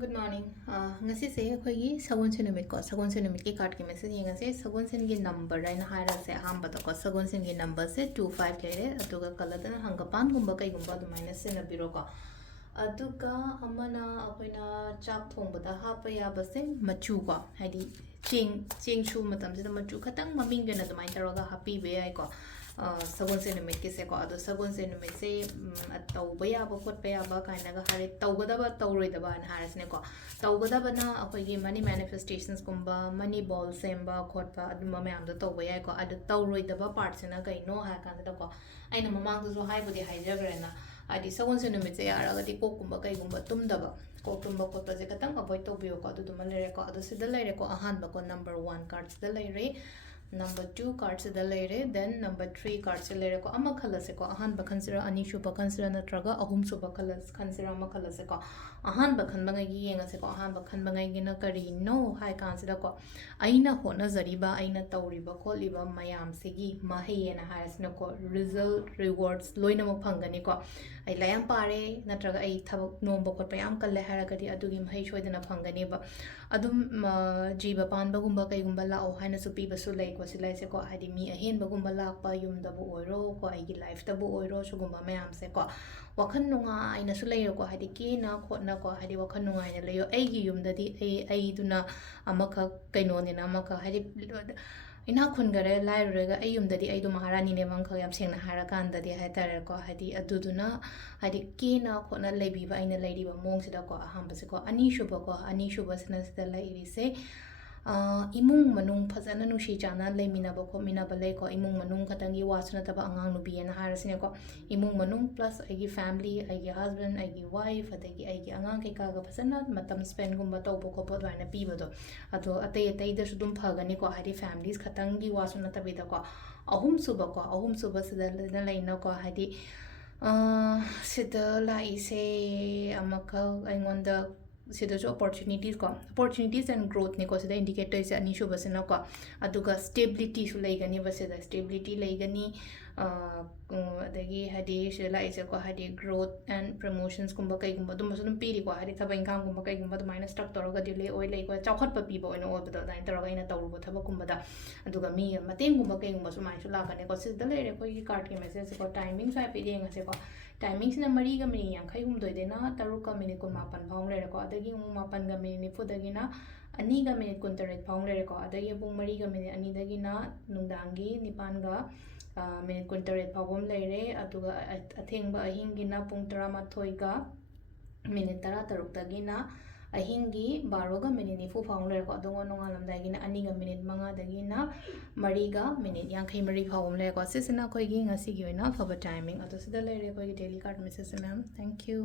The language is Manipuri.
Good morning. Ngasigi akhoi sagun sinumit ko sagun sinumit ki card ki message yengase sagun sin ki number raina haira se hamba to ko sagun sin ki number se 25 lere aduga kalada hangapan gumba kai gumba du minus se na biro ko aduga amana akoina chak thongbada hapa ya base machu ko hadi ching chu matam se machu khatang maming gena du main taroga happy be ai ko sagun se numit ki se ko adu sagun se numit se tauba ya ba khot pa ya ba kaina ga hare tauga ba tauroi da ba an haras ne ko tauga da bana akoi gi money manifestations kumba money ball semba khot pa adu ma mayam da tauba ya ko adu tauroi da ba part se na kai no ha kan da ko aina mamang du so hai budi hai jagre na adi sagun se numit se ara ga di ko kumba kai kumba tum da ba ko tumba khot pa je katang avoid to biyo ko adu dum lere ko adu sida lere ko ahan ba ko number 1 cards da lere number 2 cards da lere then number 3 cards lere ko ama khala se ko ahan ba khansira ani shu ba khansira natraga ahum su ba khala khansira ama khala se ko ahan ba khan ba ngai gi yenga se ko ahan ba khan ba ngai gi na kari no hai kan se da ko aina hona zari ba aina tauri ba kholi ba mayam se gi ma he na ha se na ko result rewards loina mo phangani ko ai layam pare natraga ai thabak nom ba khot pa yam kal le hara gadi adu gi mai shoidana phangani ba adum jiba pan ba gumba kai gumba la o haina su pi ba su lai ko silai se ko hadi mi ahen ba gumba lak pa yum da bu oiro ko ai gi life da bu oiro su gumba mayam se ko wakhan nunga aina su lai ko hadi ki na khot na ko hadi wakhan nunga ina leyo ai gi yum da di ai duna amaka kaino ne na amaka hadi ina khun gare lai rega ai yum da di ai du maharani ne mang kha yam seng na hara kan da di hai tar ko hadi aduduna hadi ki na khona lebi ba aina leiri ba mong sida ko aham ba se ko ani shuba ko ani shuba sina sida leiri se imung manung phajana nushi jana lemina ba ko mina ba lei ko imung manung khatangi wasuna ta ba angang nubi na har sine ko imung manung plus agi family agi husband agi wife adagi agi angang ke ka ga phajana matam spend gumba to bo ko bo na pi ba do ado atei atei da su dum phagani ko hari families khatangi wasuna ta bi da ko ahum suba sida na leina ko hadi sida lai se amaka aingonda sida jo opportunities and growth ne ko sida indicator is ani shuba sina ko aduga stability su leigani basida stability leigani adagi hadi se lai se ko hadi growth and promotions kumba kai kumba dum su dum piri ko hadi thaba income kumba kai kumba dum minus struck toroga dile oi lei ko chawkhat pa pi bo ino oba da dain toroga ina tawru bo thaba kumba da aduga mi mateng kumba kai kumba su mai su la kane ko sida lere ko gi card ki message ko timing sa pi deng ase ko timing sina mari ga mini yang khai hum doi de na taru ka minute ko mapan phang lere ko adagi mapan ga minute nifu dagi na ani ga minute kun taret phang lere ko adagi pung mari ga minute ani dagi na nungdangi nipan ga minute kun taret phagom lere aduga athengba ahingi na pung 13 ga minute 13 dagi na ahingi 12 ga minute nifu phang lere ko adonga nonga lamdai gi na ani ga minute manga dagi na mari ga minute yang khai mari phagom lere ko sisina koi gi ngasi gi na phaba timing ado sida lere koi gi daily card message ma'am thank you